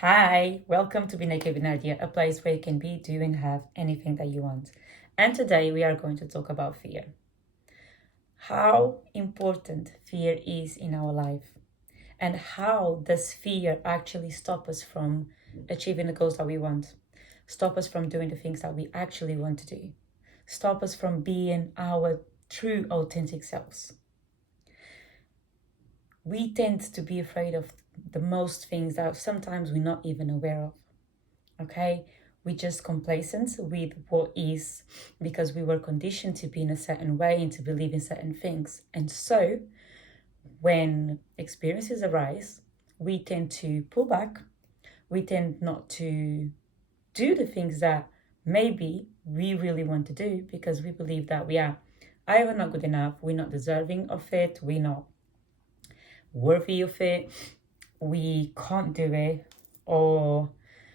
Hi, welcome to Be Naked with Nadia, a place where you can be, do, and have anything that you want. And today we are going to talk about fear. How important fear is in our life, and how does fear actually stop us from achieving the goals that we want, stop us from doing the things that we actually want to do, stop us from being our true, authentic selves. We tend to be afraid of the most things that sometimes we're not even aware of. Okay, we just complacent with what is because we were conditioned to be in a certain way and to believe in certain things. And so when experiences arise, we tend to pull back. We tend not to do the things that maybe we really want to do because we believe that we are either not good enough, we're not deserving of it, we're not worthy of it, we can't do it, or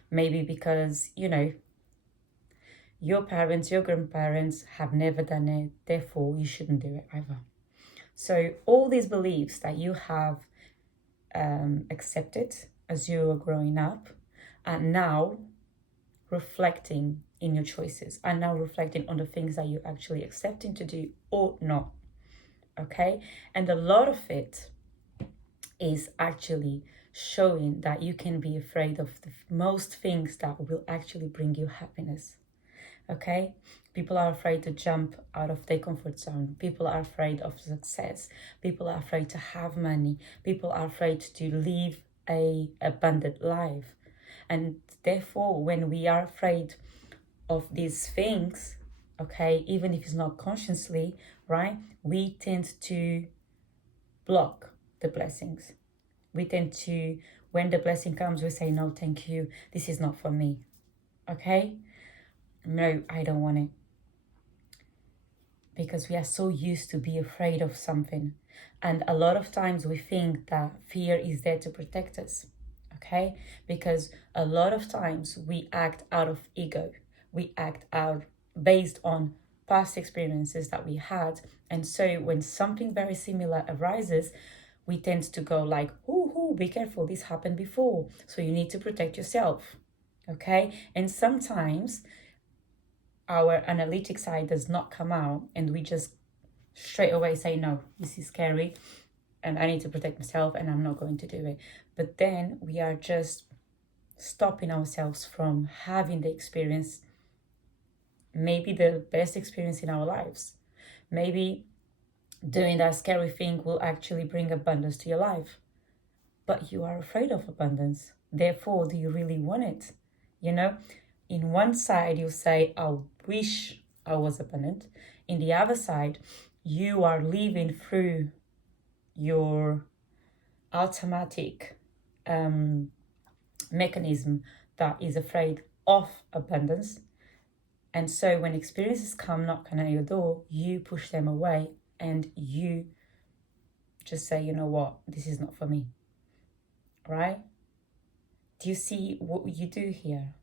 maybe because, your parents, your grandparents have never done it, therefore you shouldn't do it either. So all these beliefs that you have accepted as you were growing up are now reflecting in your choices, are now reflecting on the things that you're actually accepting to do or not. Okay? And a lot of it is actually showing that you can be afraid of the most things that will actually bring you happiness. Okay, people are afraid to jump out of their comfort zone. People are afraid of success. People are afraid to have money. People are afraid to live a abundant life. And therefore, when we are afraid of these things, okay, even if it's not consciously, right, we tend to block the blessings. We tend to, when the blessing comes, we say, no, thank you. This is not for me. Okay? No, I don't want it. Because we are so used to be afraid of something. And a lot of times we think that fear is there to protect us. Okay? Because a lot of times we act out of ego. We act out based on past experiences that we had. And so when something very similar arises, we tend to go like, ooh, be careful, this happened before. So you need to protect yourself. Okay? And sometimes our analytic side does not come out and we just straight away say, no, this is scary and I need to protect myself and I'm not going to do it. But then we are just stopping ourselves from having the experience, maybe the best experience in our lives. Maybe doing that scary thing will actually bring abundance to your life. But you are afraid of abundance. Therefore, do you really want it? In one side, you say, I wish I was abundant. In the other side, you are living through your automatic mechanism that is afraid of abundance. And so when experiences come knocking at your door, you push them away and you just say, you know what, this is not for me. Right? Do you see what you do here?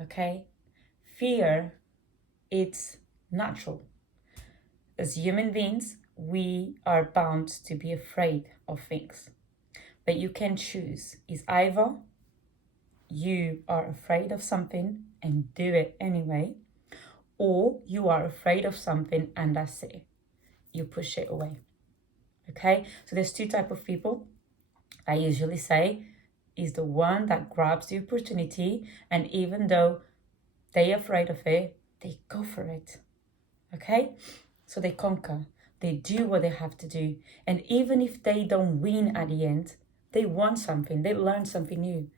Okay? Fear, it's natural. As human beings, we are bound to be afraid of things. But you can choose. Is either you are afraid of something and do it anyway, or you are afraid of something and that's it. You push it away. Okay? So there's two types of people. I usually say is the one that grabs the opportunity, and even though they're afraid of it, they go for it. Okay? So they conquer. They do what they have to do. And even if they don't win at the end, they won something. They learned something new.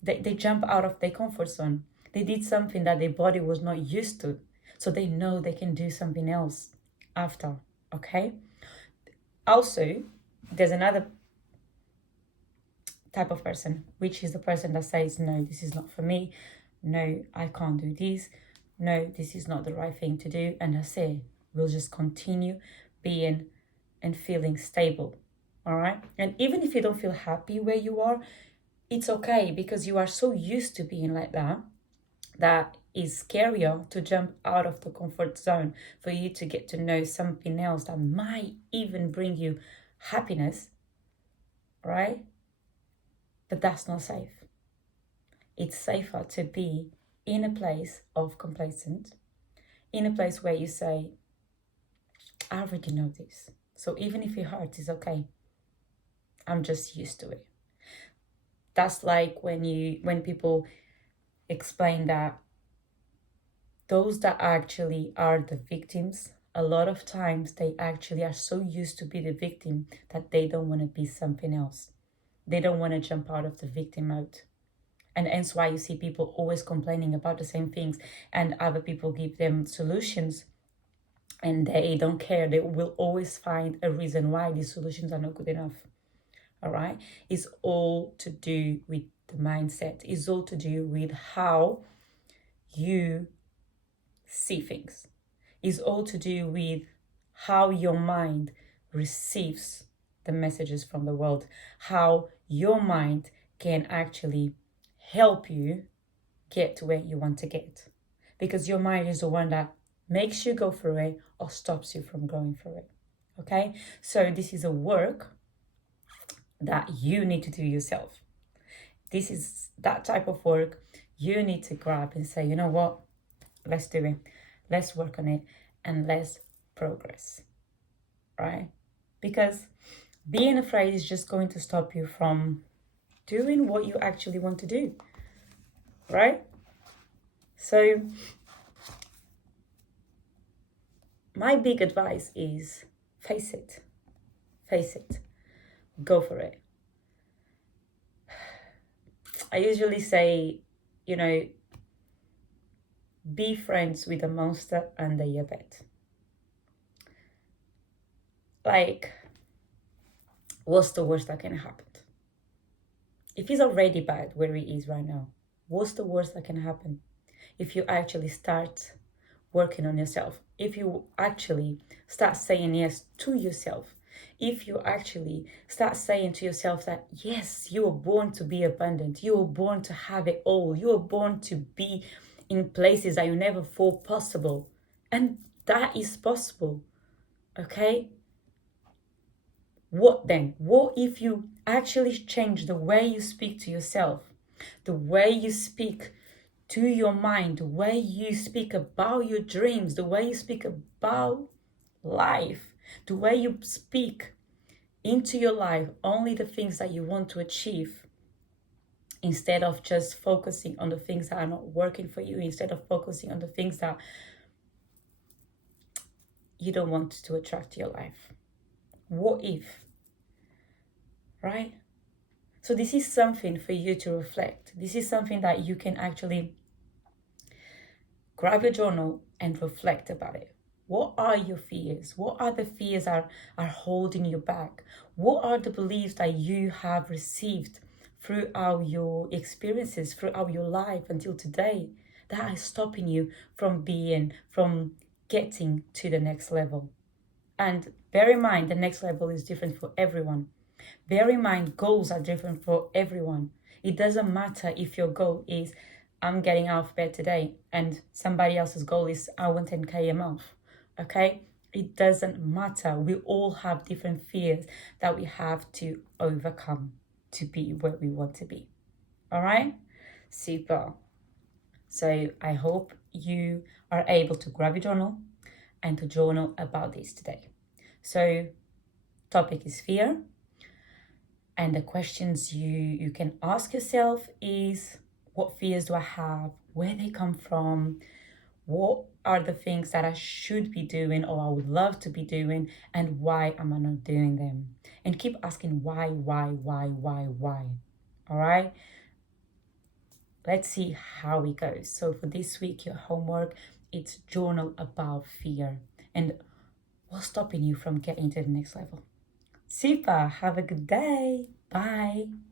They jump out of their comfort zone. They did something that their body was not used to. So they know they can do something else after. Okay? Also, there's another type of person, which is the person that says, no, this is not for me. No, I can't do this. No, this is not the right thing to do. And that's it. We'll just continue being and feeling stable. All right. And even if you don't feel happy where you are, it's okay because you are so used to being like that, that is scarier to jump out of the comfort zone for you to get to know something else that might even bring you happiness. Right? that that's not safe. It's safer to be in a place of complacent, in a place where you say, I already know this. So even if it hurts, it's okay. I'm just used to it. That's like when people explain that those that actually are the victims, a lot of times they actually are so used to be the victim that they don't want to be something else. They don't want to jump out of the victim mode. And hence why you see people always complaining about the same things, and other people give them solutions and they don't care. They will always find a reason why these solutions are not good enough. All right? It's all to do with the mindset. It's all to do with how you see things. It's all to do with how your mind receives the messages from the world, how your mind can actually help you get to where you want to get. Because your mind is the one that makes you go through it or stops you from going through it. Okay? So this is a work that you need to do yourself. This is that type of work you need to grab and say, you know what? Let's do it. Let's work on it and let's progress. Right? Because being afraid is just going to stop you from doing what you actually want to do. Right? So my big advice is face it. Face it. Go for it. I usually say, be friends with a monster under your bed. Like, what's the worst that can happen? If he's already bad where he is right now, what's the worst that can happen? If you actually start working on yourself, if you actually start saying yes to yourself, if you actually start saying to yourself that, yes, you were born to be abundant, you were born to have it all, you were born to be in places that you never thought possible. And that is possible, okay? What then? What if you actually change the way you speak to yourself, the way you speak to your mind, the way you speak about your dreams, the way you speak about life, the way you speak into your life only the things that you want to achieve, instead of just focusing on the things that are not working for you, instead of focusing on the things that you don't want to attract to your life. What if? Right? So this is something for you to reflect. This is something that you can actually grab your journal and reflect about it. What are your fears? What are the fears that are holding you back? What are the beliefs that you have received throughout your experiences, throughout your life until today, that are stopping you from getting to the next level? And bear in mind, the next level is different for everyone. Bear in mind, goals are different for everyone. It doesn't matter if your goal is, I'm getting out of bed today, and somebody else's goal is, I want 10K a month. Okay? It doesn't matter. We all have different fears that we have to overcome to be where we want to be. All right? Super. So I hope you are able to grab your journal and to journal about this today. So topic is fear. And the questions you can ask yourself is, what fears do I have? Where they come from? What are the things that I should be doing or I would love to be doing? And why am I not doing them? And keep asking why? All right? Let's see how it goes. So for this week, your homework, it's journal about fear. And what's stopping you from getting to the next level? Super. Have a good day. Bye.